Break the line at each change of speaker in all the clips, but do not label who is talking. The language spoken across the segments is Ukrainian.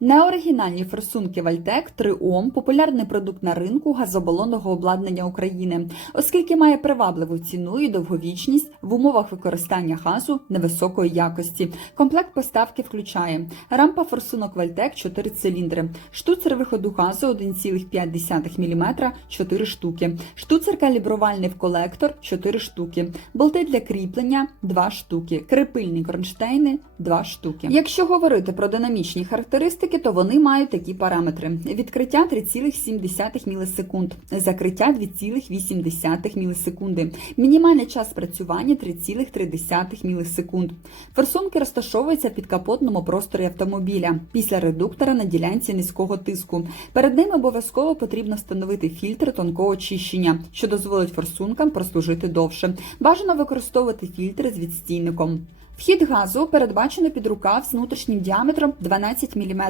Неоригінальні форсунки Вальтек 3 Ом популярний продукт на ринку газобалонного обладнання України, оскільки має привабливу ціну і довговічність в умовах використання газу невисокої якості. Комплект поставки включає рампа форсунок Вальтек 4 циліндри, штуцер виходу газу 1,5 мм 4 штуки, штуцер калібрувальний в колектор 4 штуки, болти для кріплення 2 штуки, крепильні кронштейни 2 штуки. Якщо говорити про динамічні характеристики, то вони мають такі параметри: відкриття 3,7 мілісекунд, закриття 2,8 мілісекунди, мінімальний час працювання 3,3 мілісекунд. Форсунки розташовуються під капотному просторі автомобіля після редуктора на ділянці низького тиску. Перед ним обов'язково потрібно встановити фільтр тонкого очищення, що дозволить форсункам прослужити довше. Бажано використовувати фільтри з відстійником. Вхід газу передбачено під рукав з внутрішнім діаметром 12 мм,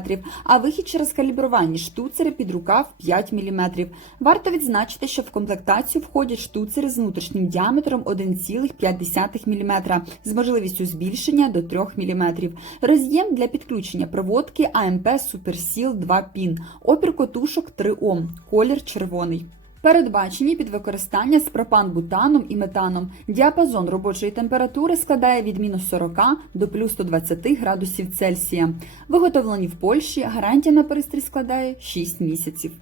а вихід через калібрувальні штуцери під рукав 5 мм. Варто відзначити, що в комплектацію входять штуцери з внутрішнім діаметром 1,5 мм з можливістю збільшення до 3 мм. Роз'єм для підключення проводки АМП Суперсіл 2 пін, опір котушок 3 Ом, колір червоний. Передбачені під використання з пропан-бутаном і метаном. Діапазон робочої температури складає від мінус 40 до плюс 120 градусів Цельсія. Виготовлені в Польщі, гарантія на пристрій складає 6 місяців.